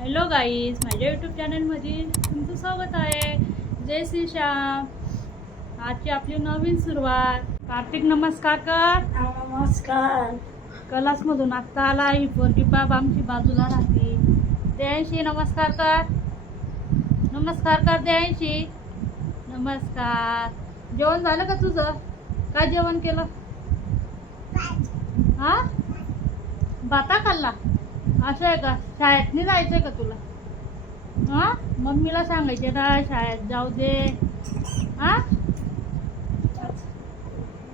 Hello guys, माझ्या YouTube चॅनलमध्ये तुमचं स्वागत आहे. जय श्री श्याम. आजची आपली नवीन सुरुवात. कार्तिक नमस्कार कर. नमस्कार. कैलासमधून आत्ता आला. ही पोरगी बाब आमची बाजूला राहते. देयांशी नमस्कार कर. नमस्कार कर देयांशी. नमस्कार. जेवण झालं का तुझं? काय जेवण केलं? हा, बाता खाल्ला. असं आहे का? शाळेत नाही जायचंय का तुला? हा, मम्मीला सांगायचे ना शाळेत जाऊ दे. हा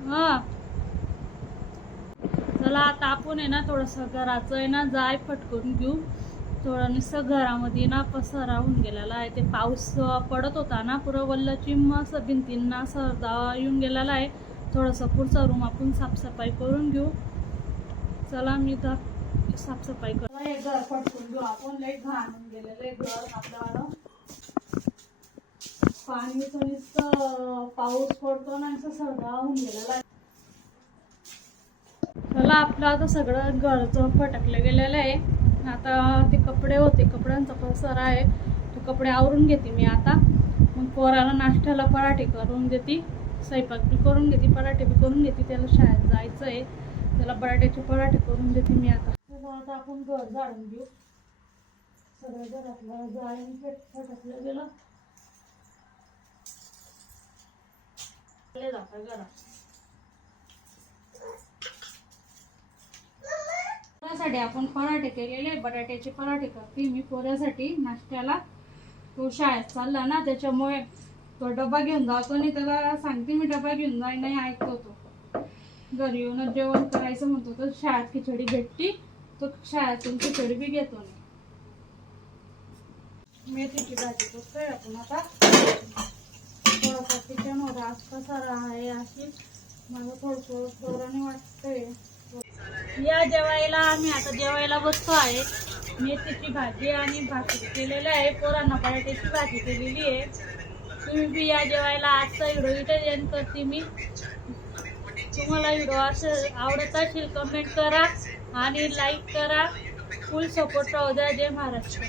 हा, चला आता आपण आहे ना थोडंसं घराचं आहे ना जाय फटकून घेऊ. थोडं नुसतं घरामध्ये ना पसारा होऊन गेलेला आहे. ते पाऊस पडत होता ना, पुरं वल्ल चिम्म असं भिंतींना असं येऊन गेलेला आहे. थोडंसं पुढचा रूम आपण साफसफाई करून घेऊ. चला मी तर साफसफाई कर. हे घर फटकून घेऊ आपण. लई घाण होऊन गेलेलं घर आपलं. पाणी नुसतं पाऊस पडतो ना असं सरदा होऊन गेलेला आहे. चला आपलं आता सगळं घरचं फटकलं गेलेलं आहे. आता ते कपडे होते, कपड्यांचा पसारा आहे. ते कपडे आवरून घेते मी आता. मग पोराला नाश्त्याला पराठे करून देते, स्वयंपाक बी करून घेते, पराठे बी करून घेते. त्याला शाळेत जायचं आहे, त्याला बटाट्याचे पराठे करून देते मी आता. आता आपण घर झाडून घेऊ. सगळं घरातलं जाळी फटकलं गेलं. जातं घरात. पोरासाठी आपण पराठे केलेले, बटाट्याचे पराठे करते मी पोरासाठी नाश्त्याला. तो शाळेत चालला ना, त्याच्यामुळे तो डबा घेऊन जातो. नाही त्याला सांगते मी डबा घेऊन जाय, नाही ऐकतो तो. घरी येऊनच जेवण करायचं म्हणतो. तर शाळेत खिचडी भेटती, तो शाळेतून खिचडी बी घेतो नाही. मेथीची भाजी करतोय आपण आता. थोडासा किचनवर आज पसारा आहे. अशी मला थोडं जोराने वाटतंय. या जेवायला आम्ही आता जेवायला बसतो आहे. मेथीची भाजी आणि भाकरी केलेलं आहे. पोरांना बटाट्याची भाजी केलेली आहे. तुम्ही बी या जेवायला. आजचा व्हिडिओ इथे एंड करते मी. तुम्हाला व्हिडिओ असं आवडत असेल कमेंट करा आणि लाईक करा. फुल सपोर्ट राहू द्या. जय महाराष्ट्र.